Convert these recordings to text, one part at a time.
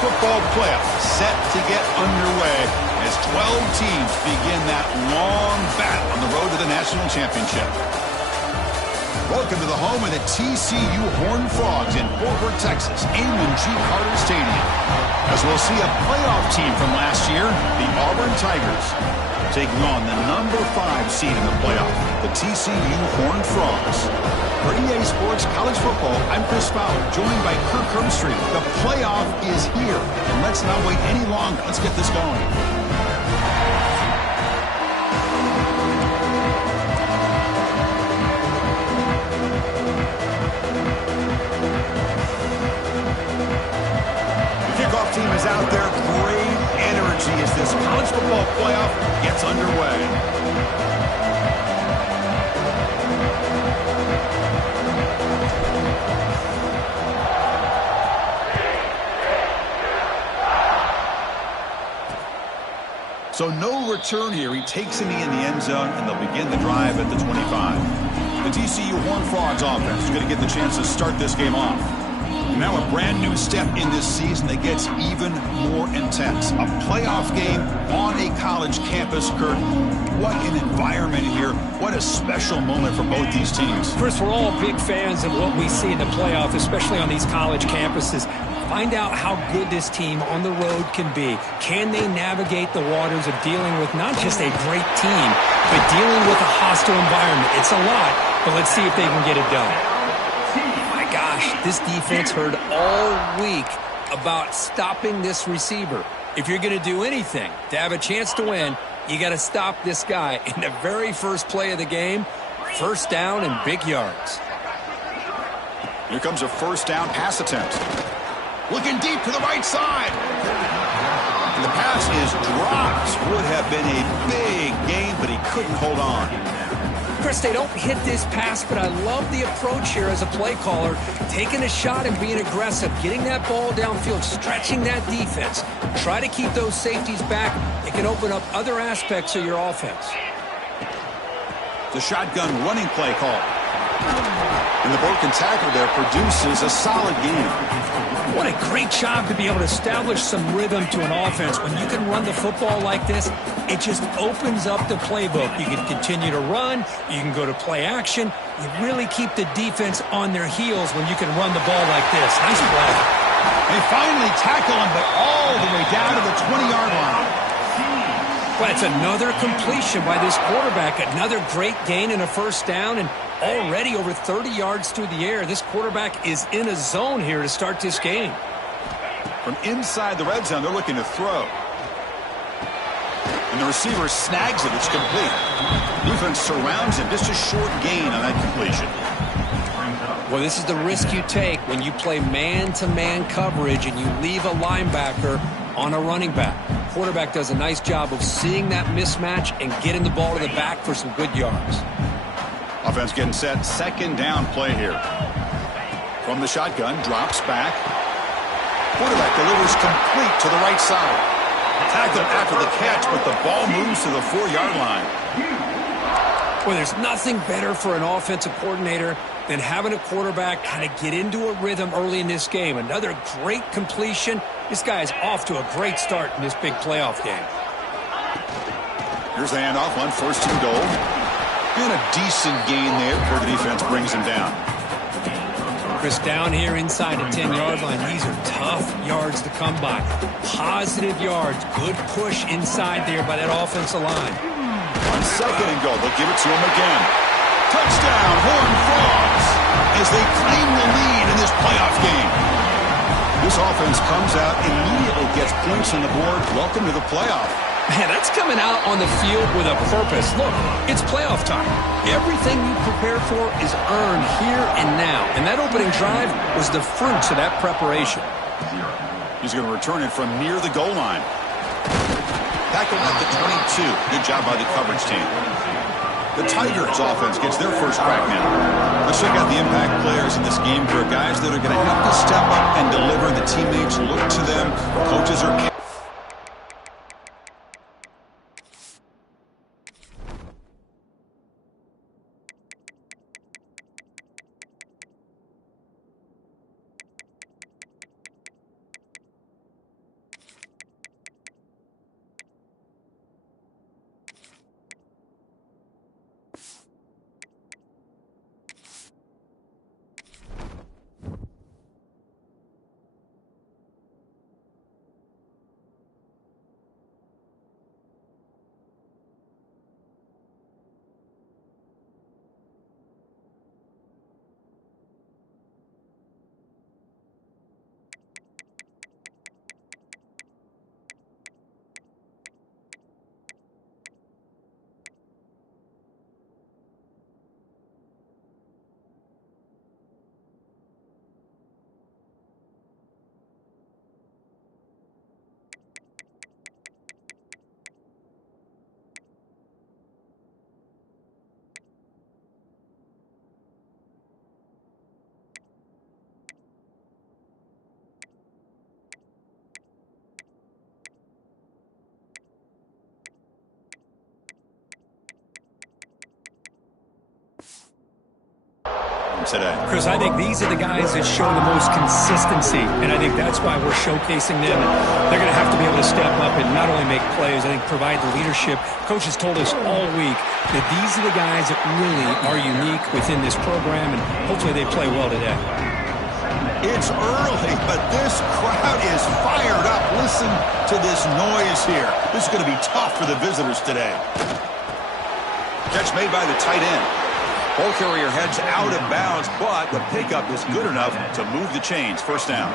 football playoff set to get underway as 12 teams begin that long battle on the road to the national championship. Welcome to the home of the TCU Horned Frogs in Fort Worth, Texas, Amon G. Carter Stadium. As we'll see a playoff team from last year, the Auburn Tigers, taking on the number 5 seed in the playoff, the TCU Horned Frogs. For EA Sports College Football, I'm Chris Fowler, joined by Kirk Herbstreit. The playoff is here, and let's not wait any longer. Let's get this going. Kickoff team is out there. Great energy as this college football playoff gets underway. So no return here. He takes a knee in the end zone, and they'll begin the drive at the 25. The TCU Horned Frogs offense is going to get the chance to start this game off. Now a brand new step in this season that gets even more intense. A playoff game on a college campus, Kurt. What an environment here. What a special moment for both these teams. Chris, we're all big fans of what we see in the playoff, especially on these college campuses. Find out how good this team on the road can be. Can they navigate the waters of dealing with not just a great team, but dealing with a hostile environment? It's a lot, but let's see if they can get it done. Gosh, this defense heard all week about stopping this receiver. If you're going to do anything to have a chance to win, you got to stop this guy in the very first play of the game. First down and big yards. Here comes a first down pass attempt. Looking deep to the right side. And the pass is dropped. Would have been a big gain, but he couldn't hold on. Chris, they don't hit this pass, but I love the approach here as a play caller. Taking a shot and being aggressive, getting that ball downfield, stretching that defense. Try to keep those safeties back. It can open up other aspects of your offense. The shotgun running play call. And the broken tackle there produces a solid game. What a great job to be able to establish some rhythm to an offense. When you can run the football like this, it just opens up the playbook. You can continue to run. You can go to play action. You really keep the defense on their heels when you can run the ball like this. Nice play. They finally tackle him, but all the way down to the 20-yard line. Well, it's another completion by this quarterback. Another great gain and a first down, and already over 30 yards through the air. This quarterback is in a zone here to start this game. From inside the red zone, they're looking to throw. And the receiver snags it. It's complete. Defense surrounds him. Just a short gain on that completion. Well, this is the risk you take when you play man-to-man coverage and you leave a linebacker on a running back. Quarterback does a nice job of seeing that mismatch and getting the ball to the back for some good yards. Offense getting set. Second down play here. From the shotgun, drops back. Quarterback delivers complete to the right side. Tackled after the catch, but the ball moves to the 4-yard line. Well, there's nothing better for an offensive coordinator than having a quarterback kind of get into a rhythm early in this game. Another great completion. This guy is off to a great start in this big playoff game. Here's the handoff on first and goal. And a decent gain there before the defense brings him down. Chris, down here inside the 10-yard line, these are tough yards to come by. Positive yards, good push inside there by that offensive line. On second and goal, they'll give it to him again. Touchdown, Horned Frogs, as they claim the lead in this playoff game. This offense comes out, immediately gets points on the board. Welcome to the playoff. Man, that's coming out on the field with a purpose. Look, it's playoff time. Everything you prepared for is earned here and now. And that opening drive was the fruits of that preparation. He's going to return it from near the goal line. Tackled at the 22. Good job by the coverage team. The Tigers offense gets their first crack now. Let's check out the impact players in this game. For guys that are going to have to step up and deliver. The teammates look to them. Coaches are today? Chris, I think these are the guys that show the most consistency, and I think that's why we're showcasing them. And they're going to have to be able to step up and not only make plays, I think provide the leadership. Coach has told us all week that these are the guys that really are unique within this program, and hopefully they play well today. It's early, but this crowd is fired up. Listen to this noise here. This is going to be tough for the visitors today. Catch made by the tight end. Ball carrier heads out of bounds, but the pickup is good enough to move the chains. First down.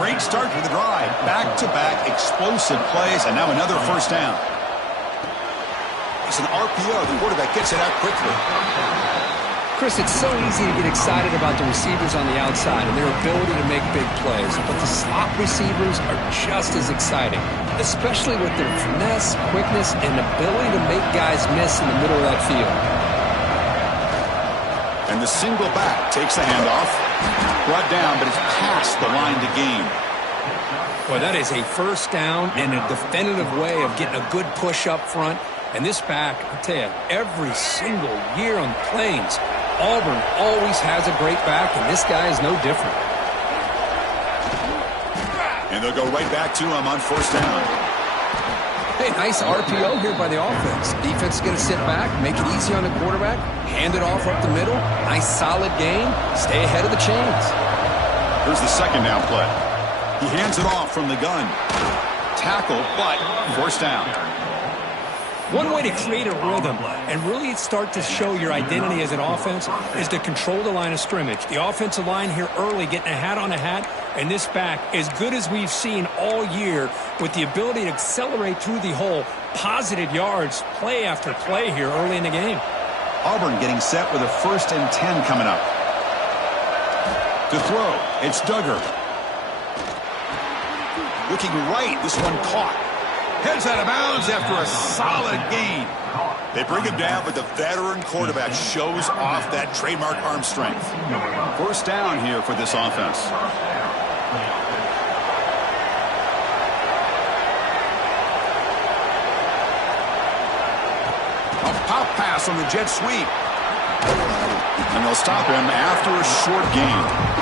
Great start to the drive. Back-to-back explosive plays, and now another first down. It's an RPO. The quarterback gets it out quickly. Chris, it's so easy to get excited about the receivers on the outside and their ability to make big plays, but the slot receivers are just as exciting, especially with their finesse, quickness, and ability to make guys miss in the middle of that field. And the single back takes the handoff. Brought down, but it's past the line to gain. Boy, that is a first down and a definitive way of getting a good push up front. And this back, I'll tell you, every single year on the Plains, Auburn always has a great back, and this guy is no different. And they'll go right back to him on first down. Hey, nice RPO here by the offense. Defense is going to sit back, make it easy on the quarterback, hand it off up the middle. Nice solid gain. Stay ahead of the chains. Here's the second down play. He hands it off from the gun. Tackle, but first down. One way to create a rhythm and really start to show your identity as an offense is to control the line of scrimmage. The offensive line here early getting a hat on a hat, and this back, as good as we've seen all year, with the ability to accelerate through the hole, positive yards, play after play here early in the game. Auburn getting set with a 1st and 10 coming up. To throw, it's Duggar. Looking right, this one caught. Heads out of bounds after a solid gain. They bring him down, but the veteran quarterback shows off that trademark arm strength. First down here for this offense. A pop pass on the jet sweep. And they'll stop him after a short gain.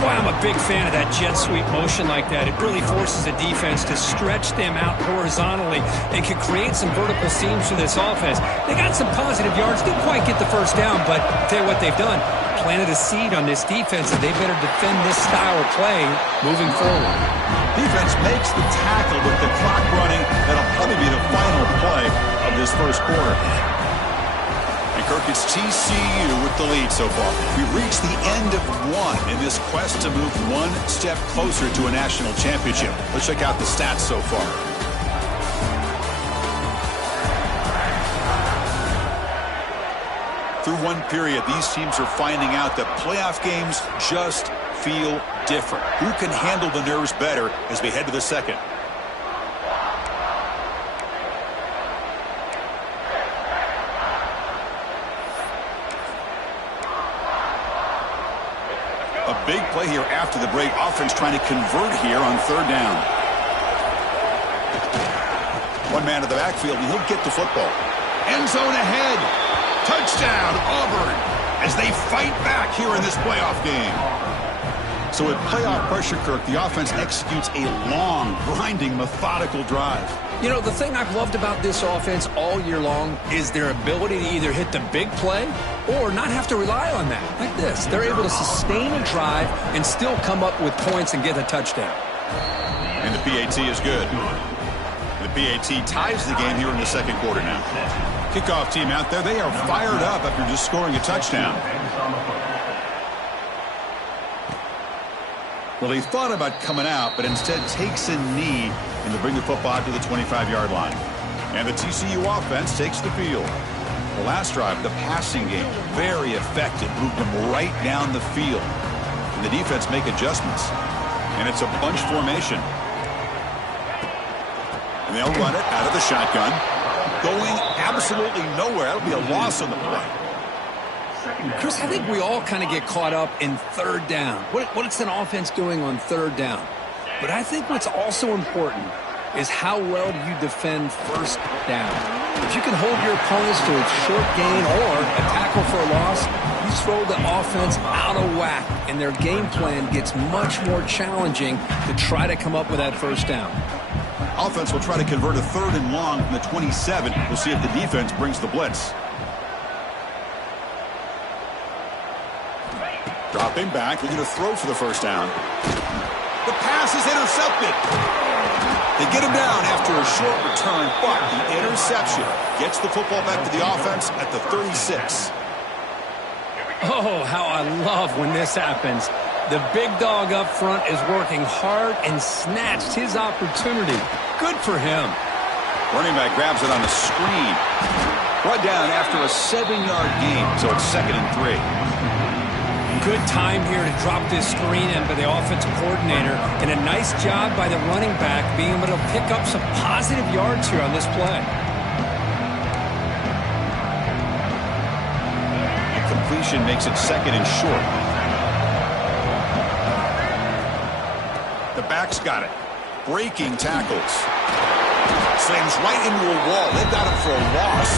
Boy, I'm a big fan of that jet sweep motion like that. It really forces the defense to stretch them out horizontally and can create some vertical seams for this offense. They got some positive yards. Didn't quite get the first down, but I'll tell you what they've done. Planted a seed on this defense, and they better defend this style of play moving forward. Defense makes the tackle with the clock running. That'll probably be the final play of this first quarter. Kirk, it's TCU with the lead so far. We've reached the end of one in this quest to move one step closer to a national championship. Let's check out the stats so far. Through one period, these teams are finding out that playoff games just feel different. Who can handle the nerves better as we head to the second? A big play here after the break. Offense trying to convert here on third down. One man to the backfield, and he'll get the football. End zone ahead. Touchdown, Auburn, as they fight back here in this playoff game. So with playoff pressure, Kirk, the offense executes a long, grinding, methodical drive. You know, the thing I've loved about this offense all year long is their ability to either hit the big play or not have to rely on that. Like this. They're able to sustain a drive and still come up with points and get a touchdown. And the PAT is good. The PAT ties the game here in the second quarter now. Kickoff team out there, they are fired up after just scoring a touchdown. Well, he thought about coming out, but instead takes a knee and to bring the football to the 25-yard line. And the TCU offense takes the field. The last drive, the passing game, very effective. Moved them right down the field. And the defense make adjustments. And it's a bunch formation. And they'll run it out of the shotgun. Going absolutely nowhere. That'll be a loss on the play. Chris, I think we all kind of get caught up in third down. What's an offense doing on third down? But I think what's also important is how well do you defend first down. If you can hold your opponents to a short gain or a tackle for a loss, you throw the offense out of whack, and their game plan gets much more challenging to try to come up with that first down. Offense will try to convert a 3rd and long from the 27. We'll see if the defense brings the blitz. Dropping back, looking to throw for the first down. The pass is intercepted. They get him down after a short return, but the interception gets the football back to the offense at the 36. Oh, how I love when this happens. The big dog up front is working hard and snatched his opportunity. Good for him. Running back grabs it on the screen. Brought down after a 7-yard gain, so it's 2nd and 3. Good time here to drop this screen in by the offensive coordinator, and a nice job by the running back being able to pick up some positive yards here on this play. Completion makes it 2nd and short. The back's got it. Breaking tackles. Slams right into a wall. They've got him for a loss.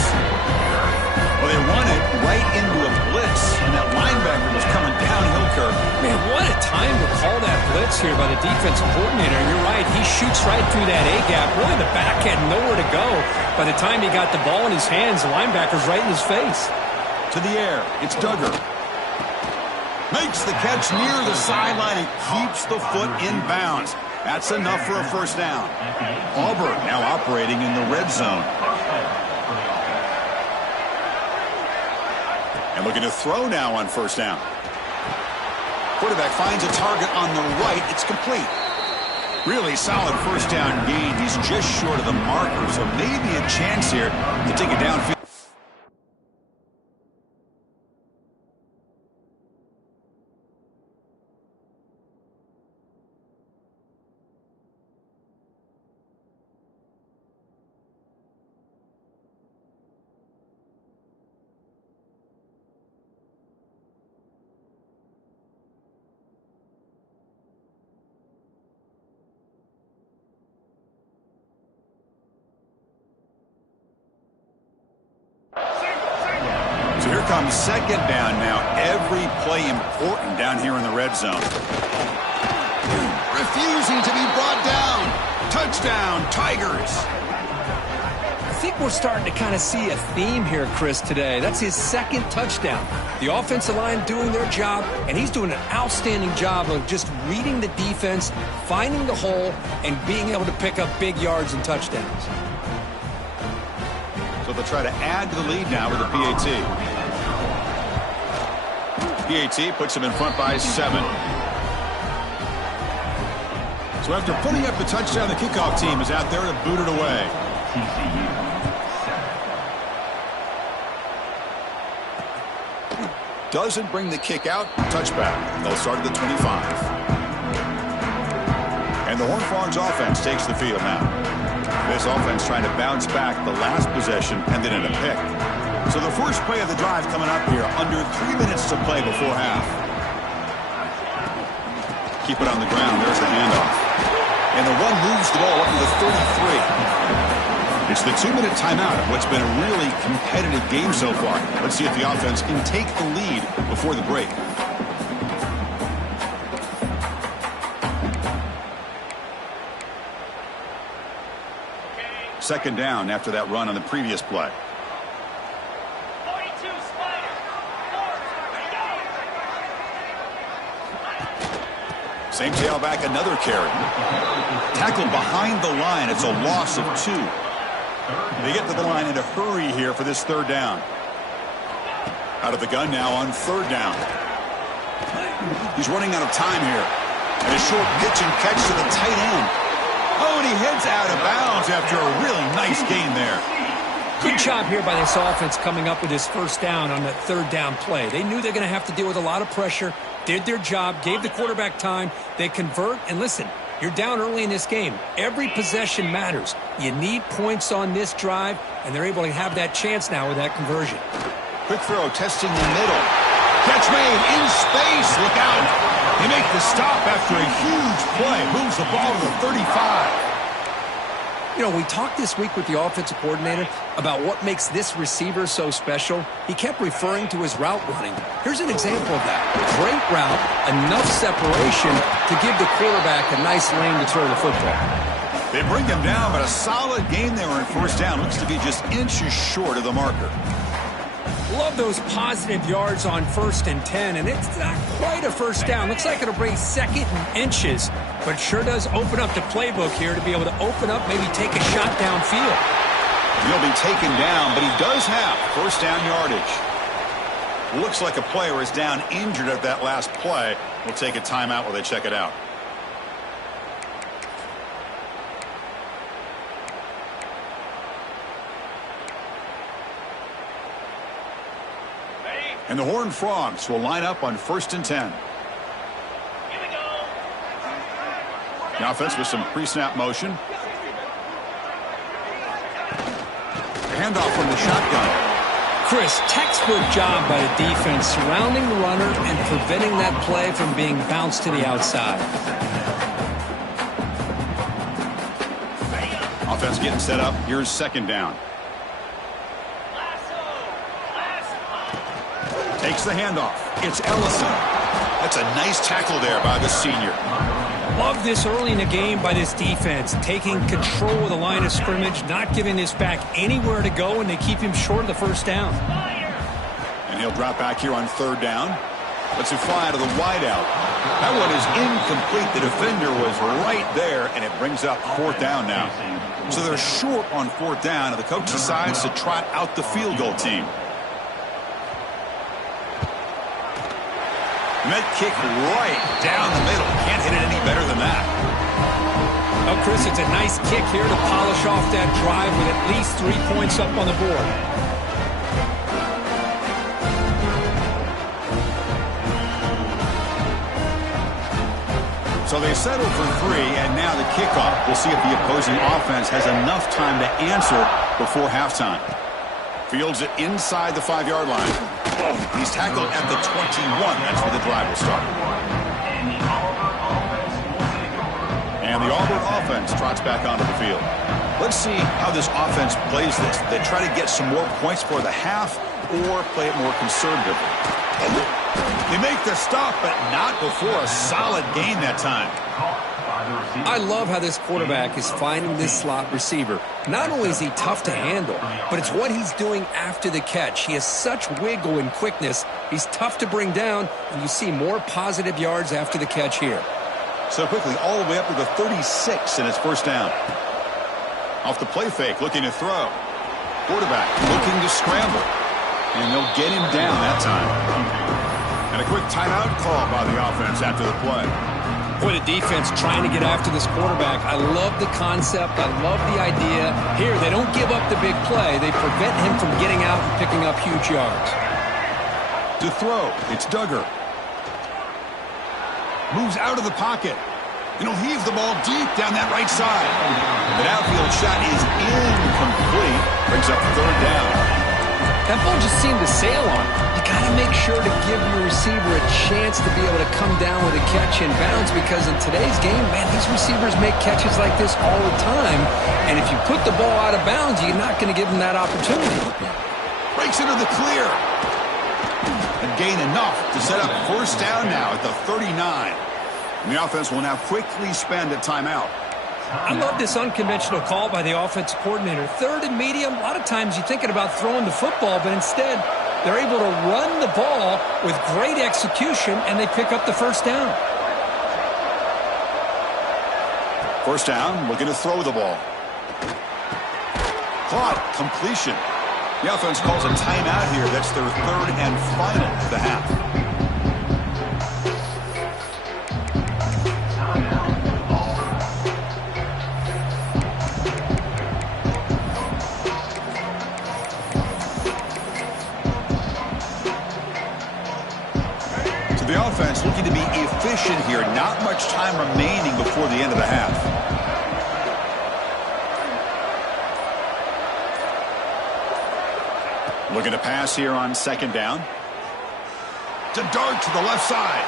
Well, they run it right into a blitz, and that linebacker was coming downhill, Kirk. Man, what a time to call that blitz here by the defensive coordinator. You're right. He shoots right through that A-gap. Really, the back had nowhere to go. By the time he got the ball in his hands, the linebacker's right in his face. To the air. It's Duggar. Makes the catch near the sideline and keeps the foot in bounds. That's enough for a first down. Auburn now operating in the red zone. And looking to throw now on first down. Quarterback finds a target on the right. It's complete. Really solid first down gain. He's just short of the marker, so maybe a chance here to take it downfield. So here comes 2nd down now. Every play important down here in the red zone. Refusing to be brought down. Touchdown, Tigers. I think we're starting to kind of see a theme here, Chris, today. That's his 2nd touchdown. The offensive line doing their job, and he's doing an outstanding job of just reading the defense, finding the hole, and being able to pick up big yards and touchdowns. So they'll try to add to the lead now with a PAT. PAT puts them in front by 7. So after putting up the touchdown, the kickoff team is out there to boot it away. Doesn't bring the kick out. Touchback. They'll start at the 25. And the Horned Frogs offense takes the field now. This offense trying to bounce back. The last possession ended in a pick. So the first play of the drive coming up here. Under 3 minutes to play before half. Keep it on the ground. There's the handoff. And the run moves the ball up to the 33. It's the 2-minute timeout of what's been a really competitive game so far. Let's see if the offense can take the lead before the break. Second down after that run on the previous play. Same tailback, another carry. Tackled behind the line. It's a loss of 2. They get to the line in a hurry here for this 3rd down. Out of the gun now on 3rd down. He's running out of time here. And a short pitch and catch to the tight end. Oh, and he heads out of bounds after a really nice gain there. Good job here by this offense coming up with this first down on that 3rd down play. They knew they're going to have to deal with a lot of pressure, did their job, gave the quarterback time. They convert, and listen, you're down early in this game. Every possession matters. You need points on this drive, and they're able to have that chance now with that conversion. Quick throw, testing the middle. Catch made in space. Look out. They make the stop after a huge play. Moves the ball to the 35. You know, we talked this week with the offensive coordinator about what makes this receiver so special. He kept referring to his route running. Here's an example of that. Great route, enough separation to give the quarterback a nice lane to throw the football. They bring him down, but a solid gain there in first down. Looks to be just inches short of the marker. Love those positive yards on 1st and 10, and it's not quite a first down. Looks like it'll bring 2nd and inches, but sure does open up the playbook here to be able to open up, maybe take a shot downfield. He'll be taken down, but he does have first down yardage. Looks like a player is down injured at that last play. We'll take a timeout while they check it out. And the Horned Frogs will line up on 1st and 10. The offense with some pre-snap motion. Handoff from the shotgun. Chris, textbook job by the defense surrounding the runner and preventing that play from being bounced to the outside. Offense getting set up. Here's 2nd down. Takes the handoff. It's Ellison. That's a nice tackle there by the senior. Love this early in the game by this defense, taking control of the line of scrimmage, not giving this back anywhere to go, and they keep him short of the first down. And he'll drop back here on 3rd down. Lets it fly to the wideout. That one is incomplete. The defender was right there, and it brings up 4th down now. So they're short on 4th down, and the coach decides to trot out the field goal team. Met kick right down the middle. Can't hit it any better than that. Oh, Chris, it's a nice kick here to polish off that drive with at least 3 points up on the board. So they settle for 3, and now the kickoff. We'll see if the opposing offense has enough time to answer before halftime. Fields it inside the 5-yard line. He's tackled at the 21. That's where the drive will start. And the Auburn offense trots back onto the field. Let's see how this offense plays this. They try to get some more points for the half or play it more conservatively. They make the stop, but not before a solid gain that time. I love how this quarterback is finding this slot receiver. Not only is he tough to handle, but it's what he's doing after the catch. He has such wiggle and quickness. He's tough to bring down, and you see more positive yards after the catch here. So quickly, all the way up to the 36 in his first down. Off the play fake, looking to throw. Quarterback looking to scramble. And they'll get him down that time. And a quick timeout call by the offense after the play. Boy, the defense trying to get after this quarterback. I love the concept. I love the idea. Here, they don't give up the big play. They prevent him from getting out and picking up huge yards. To throw, it's Duggar. Moves out of the pocket. And he'll heave the ball deep down that right side. The outfield shot is incomplete. Brings up 3rd down. That ball just seemed to sail on. You got to make sure to give your receiver a chance to be able to come down with a catch and bounce, because in today's game, man, these receivers make catches like this all the time. And if you put the ball out of bounds, you're not going to give them that opportunity. Breaks into the clear. And gain enough to set up 1st down now at the 39. And the offense will now quickly spend a timeout. I love this unconventional call by the offensive coordinator. 3rd and medium, a lot of times you're thinking about throwing the football, but instead they're able to run the ball with great execution, and they pick up the 1st down. 1st down, looking to throw the ball. Caught, completion. The offense calls a timeout here. That's their 3rd and final of the half. The offense looking to be efficient here. Not much time remaining before the end of the half. Looking to pass here on 2nd down. To dart to the left side.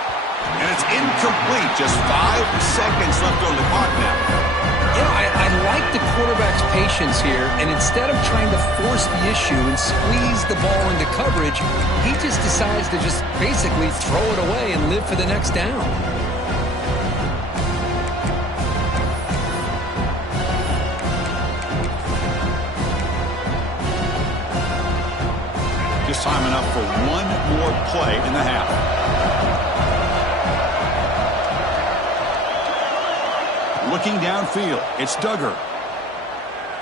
And it's incomplete. Just 5 seconds left on the clock now. You know, I like the quarterback's patience here, and instead of trying to force the issue and squeeze the ball into coverage, he just decides to just basically throw it away and live for the next down. Just time enough for one more play in the half. Looking downfield, it's Duggar.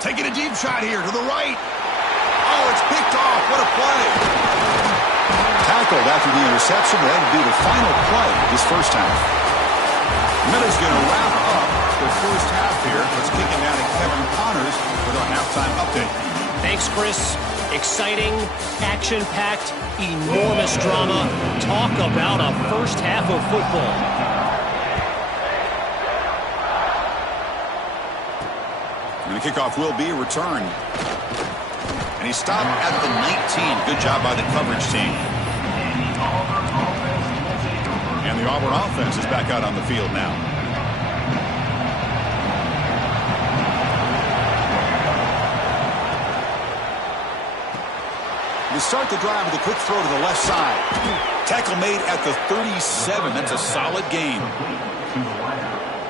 Taking a deep shot here to the right. Oh, it's picked off. What a play. Tackled after the interception. That'll be the final play this first half. Minutes going to wrap up the first half here. Let's kick it down to Kevin Connors with our halftime update. Thanks, Chris. Exciting, action-packed, enormous drama. Talk about a first half of football. And the kickoff will be returned. And he stopped at the 19. Good job by the coverage team. And the Auburn offense is back out on the field now. We start the drive with a quick throw to the left side. Tackle made at the 37. That's a solid gain.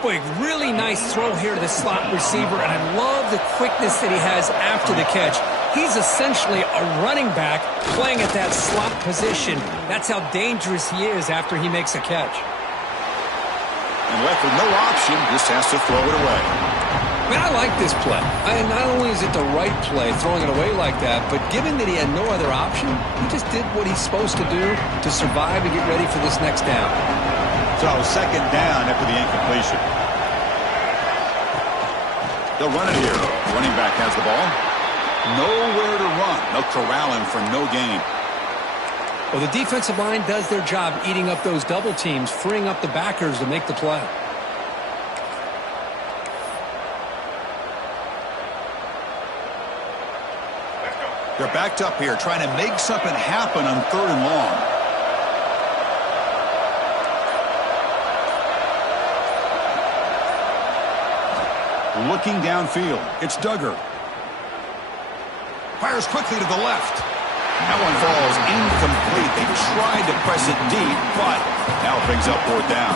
Boy, really nice throw here to the slot receiver, and I love the quickness that he has after the catch. He's essentially a running back playing at that slot position. That's how dangerous he is after he makes a catch. And left with no option, just has to throw it away. Man, I like this play. Not only is it the right play, throwing it away like that, but given that he had no other option, he just did what he's supposed to do to survive and get ready for this next down. So second down after the incompletion. They'll run it here. Running back has the ball. Nowhere to run. They'll corral him for no gain. Well, the defensive line does their job eating up those double teams, freeing up the backers to make the play. They're backed up here trying to make something happen on 3rd and long. Looking downfield, it's Duggar. Fires quickly to the left. That one falls incomplete. They tried to press it deep, but now it brings up 4th down.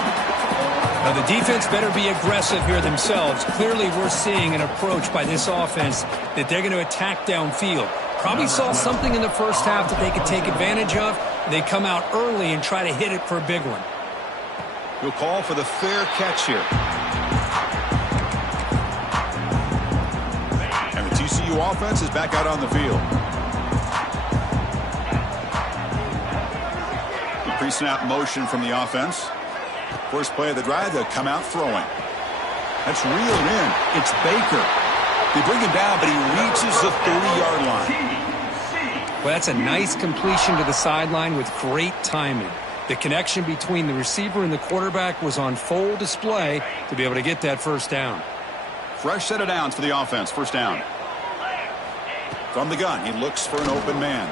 Now the defense better be aggressive here themselves. Clearly we're seeing an approach by this offense that they're going to attack downfield. Probably saw something in the first half that they could take advantage of. They come out early and try to hit it for a big one. He'll call for the fair catch here. TCU offense is back out on the field. The pre-snap motion from the offense. First play of the drive, they'll come out throwing. That's reeled in. It's Baker. They bring him down, but he reaches the 30-yard line. Well, that's a nice completion to the sideline with great timing. The connection between the receiver and the quarterback was on full display to be able to get that first down. Fresh set of downs for the offense. First down. From the gun, he looks for an open man.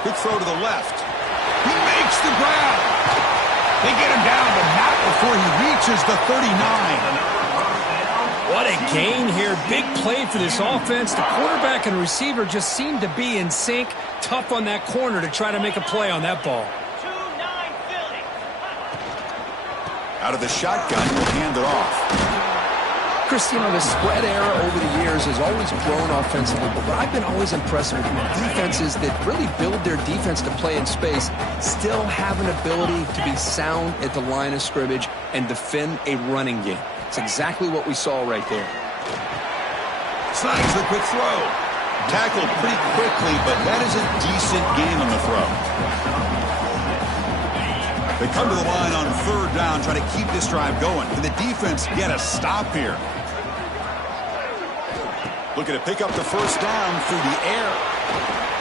Quick throw to the left. He makes the grab. They get him down, but not before he reaches the 39. What a gain here. Big play for this offense. The quarterback and receiver just seem to be in sync. Tough on that corner to try to make a play on that ball. Out of the shotgun, he'll hand it off. Chris, you know, the spread era over the years has always grown offensively, but what I've been always impressed with defenses that really build their defense to play in space still have an ability to be sound at the line of scrimmage and defend a running game. It's exactly what we saw right there. Snags the quick throw. Tackled pretty quickly, but that is a decent gain on the throw. They come to the line on 3rd down, trying to keep this drive going. Can the defense get a stop here? Looking to pick up the first down through the air.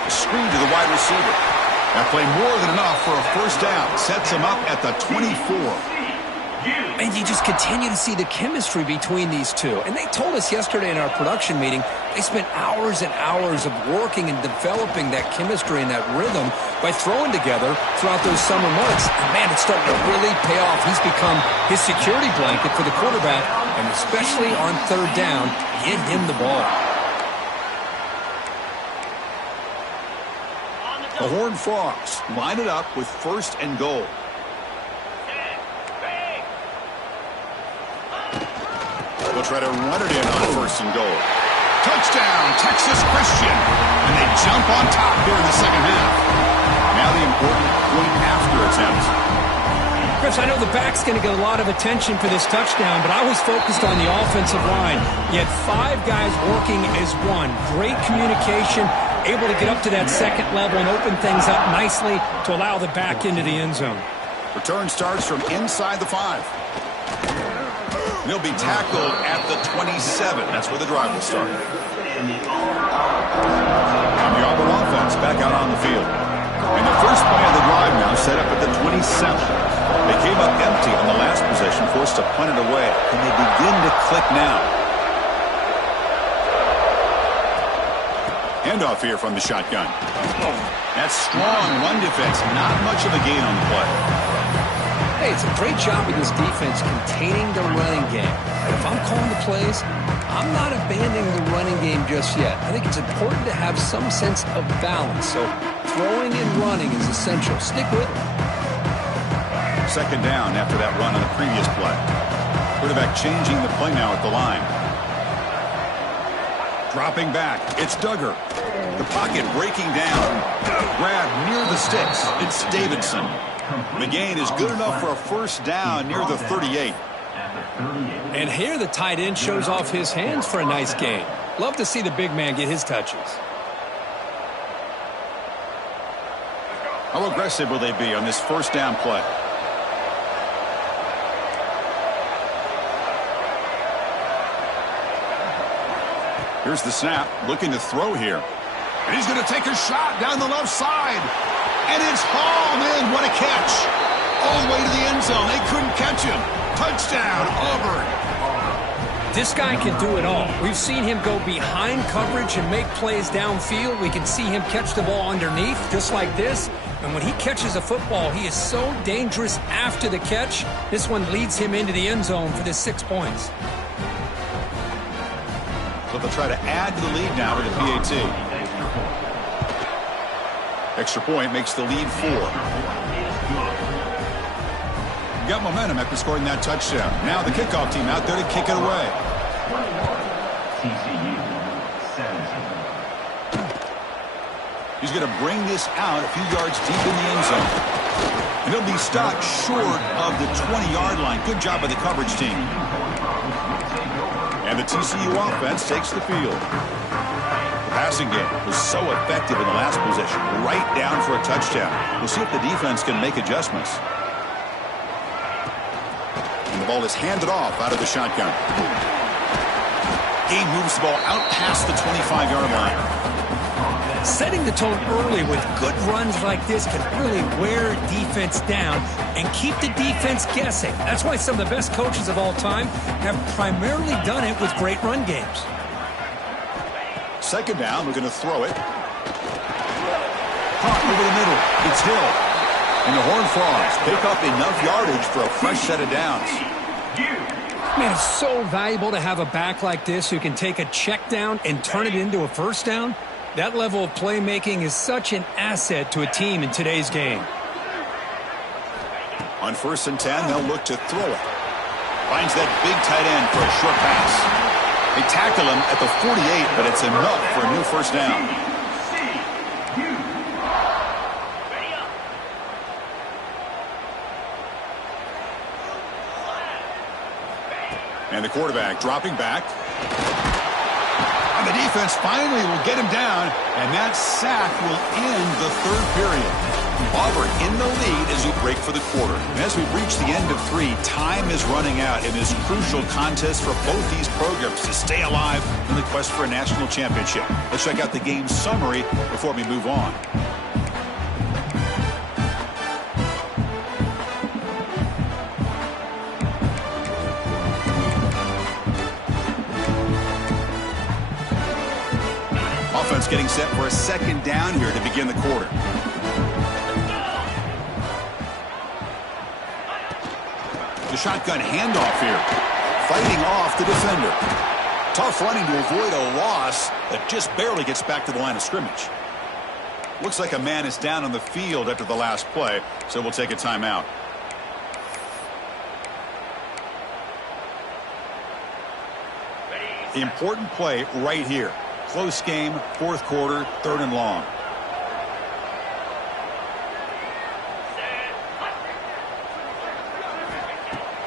Screen to the wide receiver. That play more than enough for a first down. Sets him up at the 24. And you just continue to see the chemistry between these two. And they told us yesterday in our production meeting, they spent hours and hours of working and developing that chemistry and that rhythm by throwing together throughout those summer months. And man, it's starting to really pay off. He's become his security blanket for the quarterback and especially on third down, get him the ball. The Horned Frogs line it up with 1st and goal. They'll try to run it in on 1st and goal. Touchdown, Texas Christian. And they jump on top here in the second half. Now the important point-after attempt. Chris, I know the back's going to get a lot of attention for this touchdown, but I was focused on the offensive line. You had 5 guys working as one. Great communication, able to get up to that second level and open things up nicely to allow the back into the end zone. Return starts from inside the 5. He'll be tackled at the 27. That's where the drive will start. And the Auburn offense back out on the field. And the first play of the drive now set up at the 27. They came up empty on the last possession, forced to punt it away. And they begin to click now. Handoff here from the shotgun. That's strong run defense. Not much of a gain on the play. Hey, it's a great job of this defense containing the running game. And if I'm calling the plays, I'm not abandoning the running game just yet. I think it's important to have some sense of balance. So throwing and running is essential. Stick with it. Second down after that run on the previous play. Quarterback changing the play now at the line. Dropping back. It's Duggar. The pocket breaking down. Grab near the sticks. It's Davidson. The gain is good enough for a first down near the 38. And here the tight end shows off his hands for a nice gain. Love to see the big man get his touches. How aggressive will they be on this first down play? Here's the snap, looking to throw here. And he's going to take a shot down the left side. And it's hauled in. What a catch. All the way to the end zone. They couldn't catch him. Touchdown, Auburn. This guy can do it all. We've seen him go behind coverage and make plays downfield. We can see him catch the ball underneath, just like this. And when he catches a football, he is so dangerous after the catch. This one leads him into the end zone for the 6 points. So they'll try to add to the lead now with the PAT. Extra point makes the lead 4. Got momentum after scoring that touchdown. Now the kickoff team out there to kick it away. He's going to bring this out a few yards deep in the end zone. And he'll be stopped short of the 20-yard line. Good job by the coverage team. And the TCU offense takes the field. The passing game was so effective in the last possession. Right down for a touchdown. We'll see if the defense can make adjustments. And the ball is handed off out of the shotgun. Game moves the ball out past the 25-yard line. Setting the tone early with good runs like this can really wear defense down and keep the defense guessing. That's why some of the best coaches of all time have primarily done it with great run games. Second down, we're going to throw it. Caught over the middle. It's Hill. And the Horned Frogs pick up enough yardage for a fresh set of downs. Man, it's so valuable to have a back like this who can take a check down and turn it into a first down. That level of playmaking is such an asset to a team in today's game. On 1st and 10, they'll look to throw it. Finds that big tight end for a short pass. They tackle him at the 48, but it's enough for a new first down. And the quarterback dropping back. And the defense finally will get him down, and that sack will end the third period. Auburn in the lead as we break for the quarter. And as we reach the end of 3, time is running out in this crucial contest for both these programs to stay alive in the quest for a national championship. Let's check out the game summary before we move on. Offense getting set for a second down here to begin the quarter. The shotgun handoff here. fighting off the defender. Tough running to avoid a loss that just barely gets back to the line of scrimmage. Looks like a man is down on the field after the last play, so we'll take a timeout. The important play right here. Close game, fourth quarter, 3rd and long.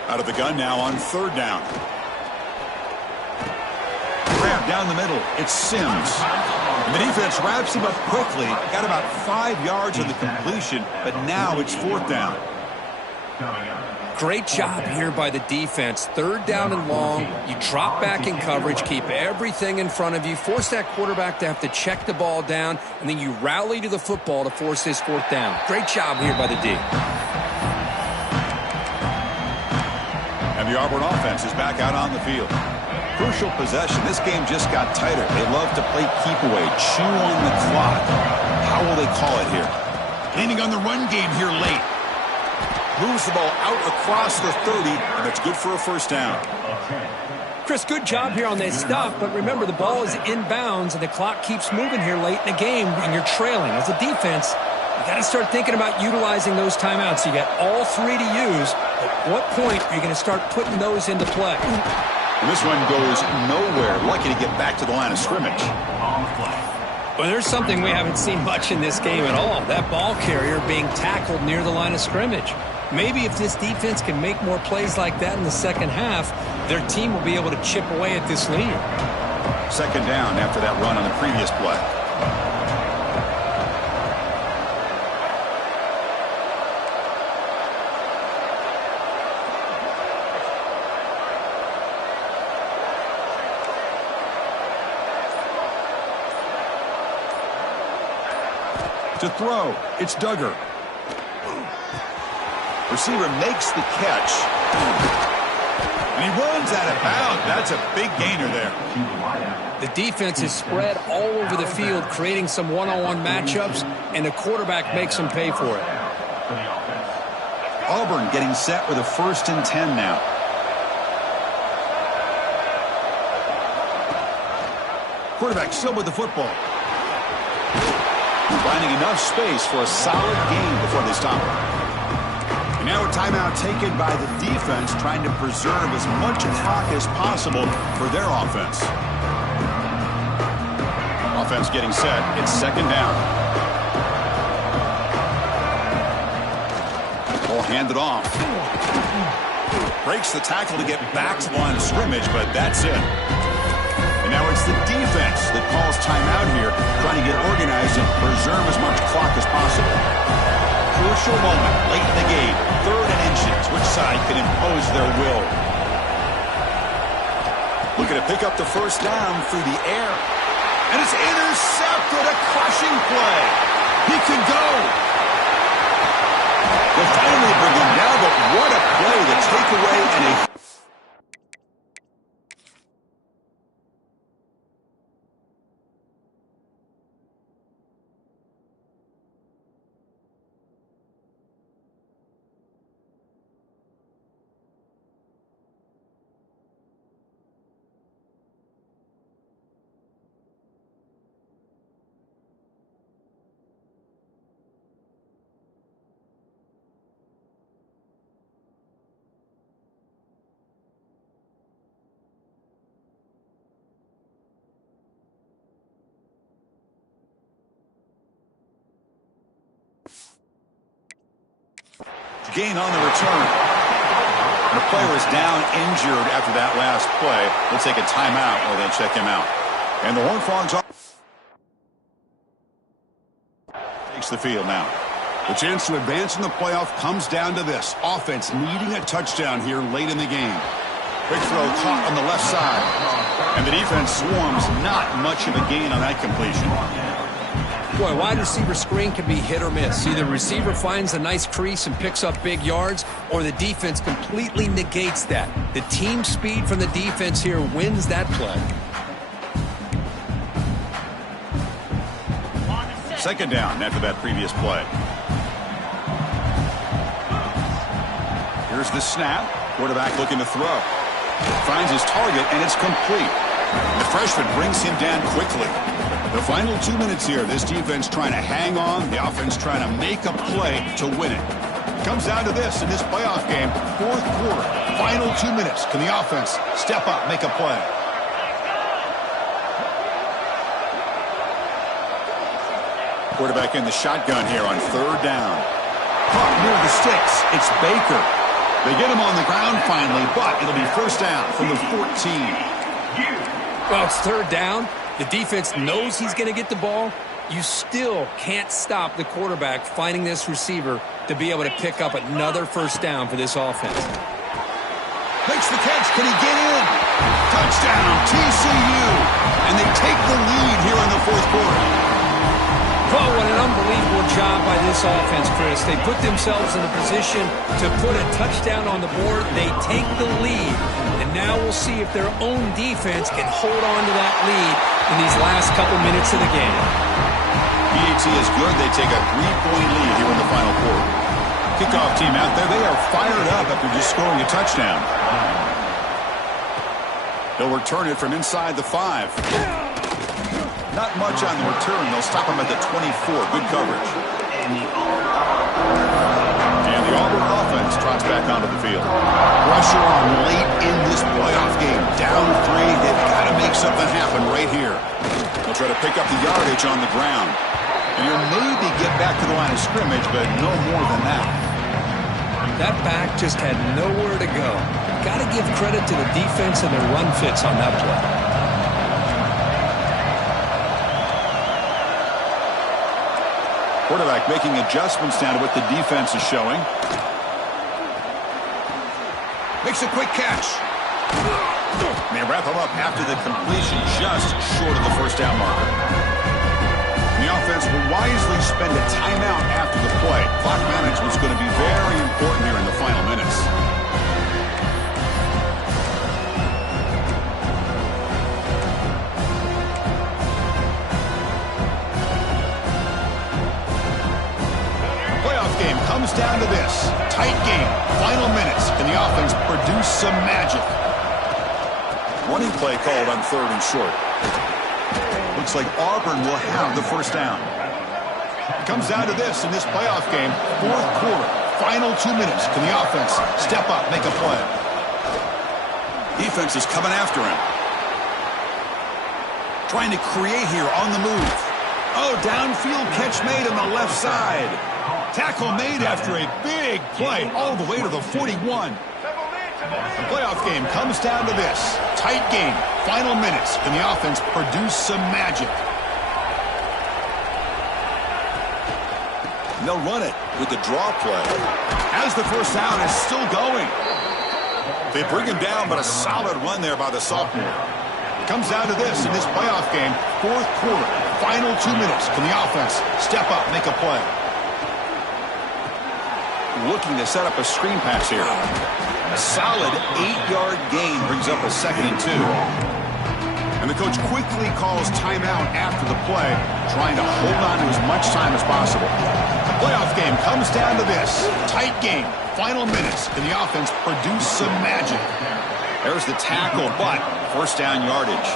Out of the gun now on 3rd down. Grab down the middle. It's Sims. And the defense wraps him up quickly. Got about 5 yards on the completion, but now it's 4th down. Great job here by the defense. 3rd down and long. You drop back in coverage, keep everything in front of you, force that quarterback to have to check the ball down, and then you rally to the football to force this 4th down. Great job here by the D. And the Auburn offense is back out on the field. Crucial possession. This game just got tighter. They love to play keep away, chew on the clock. How will they call it here? Leaning on the run game here late. Moves the ball out across the 30, and that's good for a 1st down. Chris, good job here on this stuff, but remember the ball is inbounds and the clock keeps moving here late in the game and you're trailing. As a defense, you got to start thinking about utilizing those timeouts. You got all 3 to use. At what point are you going to start putting those into play? And this one goes nowhere. Lucky to get back to the line of scrimmage. Well, there's something we haven't seen much in this game at all. That ball carrier being tackled near the line of scrimmage. Maybe if this defense can make more plays like that in the second half, their team will be able to chip away at this lead. 2nd down after that run on the previous play. To throw, it's Duggar. Receiver makes the catch. And he runs out of bounds. That's a big gainer there. The defense is spread all over the field, creating some one-on-one matchups, and the quarterback makes them pay for it. Auburn getting set with a 1st and 10 now. Quarterback still with the football. Finding enough space for a solid gain before they stop it. And now a timeout taken by the defense, trying to preserve as much clock as possible for their offense. Offense getting set. It's 2nd down. Ball handed off. Breaks the tackle to get back to the line of scrimmage, but that's it. And now it's the defense that calls timeout here, trying to get organized and preserve as much clock as possible. Crucial moment late in the game. 3rd and inches. Which side can impose their will? Looking to pick up the 1st down through the air. And it's intercepted. A crushing play. He can go. They'll finally bring him down, but what a play. The takeaway and a gain on the return. The player is down injured after that last play. We'll take a timeout while they check him out. And the Horned Frogs takes the field now. The chance to advance in the playoff comes down to this. Offense needing a touchdown here late in the game. Quick throw caught on the left side. And the defense swarms. Not much of a gain on that completion. Boy, wide receiver screen can be hit or miss. Either the receiver finds a nice crease and picks up big yards, or the defense completely negates that. The team speed from the defense here wins that play. 2nd down after that previous play. Here's the snap. Quarterback looking to throw. Finds his target, and it's complete. The freshman brings him down quickly. The final 2 minutes here. This defense trying to hang on. The offense trying to make a play to win it. Comes down to this in this playoff game. Fourth quarter. Final 2 minutes. Can the offense step up, make a play? Quarterback in the shotgun here on third down. Caught near the sticks. It's Baker. They get him on the ground finally, but it'll be first down from the 14. Well, it's third down. The defense knows he's going to get the ball. You still can't stop the quarterback finding this receiver to be able to pick up another first down for this offense. Makes the catch. Can he get in? Touchdown, TCU. And they take the lead here in the fourth quarter. Oh, what an unbelievable job by this offense, Chris. They put themselves in a position to put a touchdown on the board. They take the lead. And now we'll see if their own defense can hold on to that lead in these last couple minutes of the game. PAT is good. They take a 3-point lead here in the final quarter. Kickoff team out there. They are fired up after just scoring a touchdown. They'll return it from inside the 5. Not much on the return. They'll stop him at the 24. Good coverage. And the Auburn offense trots back onto the field. Pressure on late in this playoff game. Down 3. They've got to make something happen right here. They'll try to pick up the yardage on the ground. And he'll maybe get back to the line of scrimmage, but no more than that. That back just had nowhere to go. Got to give credit to the defense and their run fits on that play. Quarterback making adjustments down to what the defense is showing. Makes a quick catch. And they wrap him up after the completion, just short of the first down marker. And the offense will wisely spend a timeout after the play. Clock management is going to be very important here in the final minutes. Comes down to this. Tight game. Final minutes. Can the offense produce some magic? Running play called on third and short. Looks like Auburn will have the first down. Comes down to this in this playoff game. Fourth quarter. Final 2 minutes. Can the offense step up, make a play? Defense is coming after him. Trying to create here on the move. Oh, downfield catch made on the left side. Tackle made after a big play all the way to the 41. The playoff game comes down to this. Tight game. Final minutes. Can the offense produce some magic? And they'll run it with the draw play. As the first down is still going. They bring him down, but a solid run there by the sophomore. Comes down to this in this playoff game. Fourth quarter. Final 2 minutes. Can the offense step up, make a play? Looking to set up a screen pass here. A solid 8-yard gain brings up a 2nd and 2. And the coach quickly calls timeout after the play, trying to hold on to as much time as possible. The playoff game comes down to this. Tight game. Final minutes. Can the offense produce some magic? There's the tackle, but first down yardage.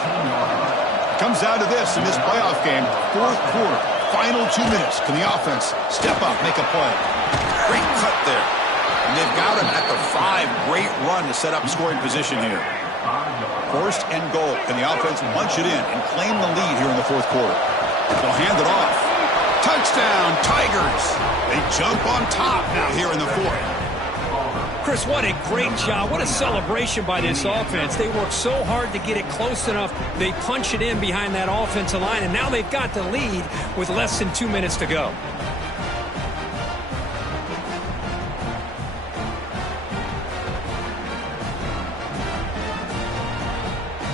Comes down to this in this playoff game. Fourth quarter. Final 2 minutes. Can the offense step up, make a play? Great cut there. And they've got him at the 5. Great run to set up scoring position here. First and goal. Can the offense punch it in and claim the lead here in the fourth quarter? They'll hand it off. Touchdown, Tigers. They jump on top now here in the fourth. Chris, what a great job. What a celebration by this offense. They work so hard to get it close enough. They punch it in behind that offensive line, and now they've got the lead with less than 2 minutes to go.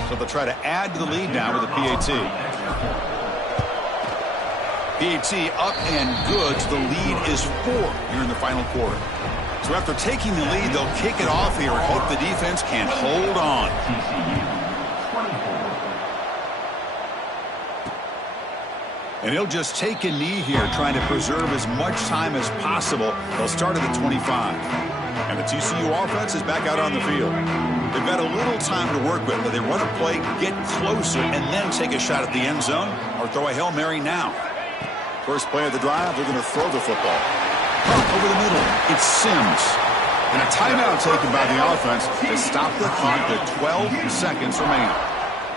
So they'll try to add to the lead now with the PAT. PAT up and good. So the lead is 4 here in the final quarter. So after taking the lead, they'll kick it off here and hope the defense can hold on. And he'll just take a knee here, trying to preserve as much time as possible. They'll start at the 25. And the TCU offense is back out on the field. They've got a little time to work with, but they run a play, get closer, and then take a shot at the end zone or throw a Hail Mary now. First play of the drive, they're going to throw the football. Over the middle, it's Sims. And a timeout taken by the offense to stop the clock with 12 seconds remaining.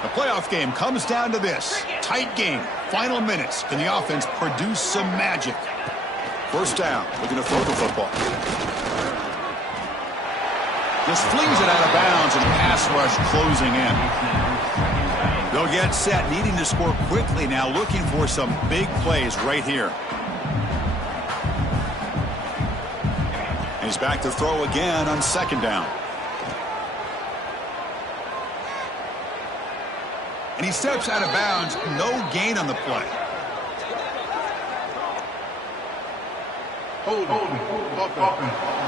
The playoff game comes down to this. Tight game, final minutes. Can the offense produce some magic? First down, they're going to throw the football. Just flings it out of bounds and pass rush closing in. They'll get set, needing to score quickly now, looking for some big plays right here. And he's back to throw again on second down. And he steps out of bounds, no gain on the play. Hold on.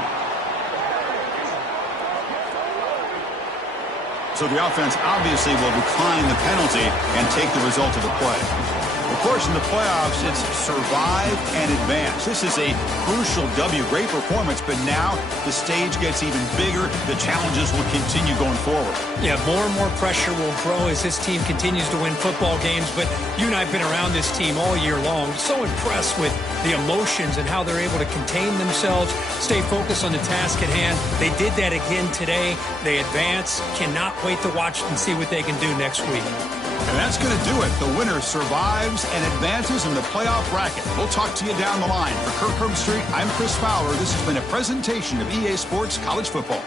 So the offense obviously will decline the penalty and take the result of the play. Of course, in the playoffs, it's survive and advance. This is a crucial W. Great performance, but now the stage gets even bigger. The challenges will continue going forward. Yeah, more and more pressure will grow as this team continues to win football games. But you and I have been around this team all year long. So impressed with the emotions and how they're able to contain themselves, stay focused on the task at hand. They did that again today. They advance. Cannot wait to watch and see what they can do next week. And that's going to do it. The winner survives and advances in the playoff bracket. We'll talk to you down the line. For Kirk Herbstreit, I'm Chris Fowler. This has been a presentation of EA Sports College Football.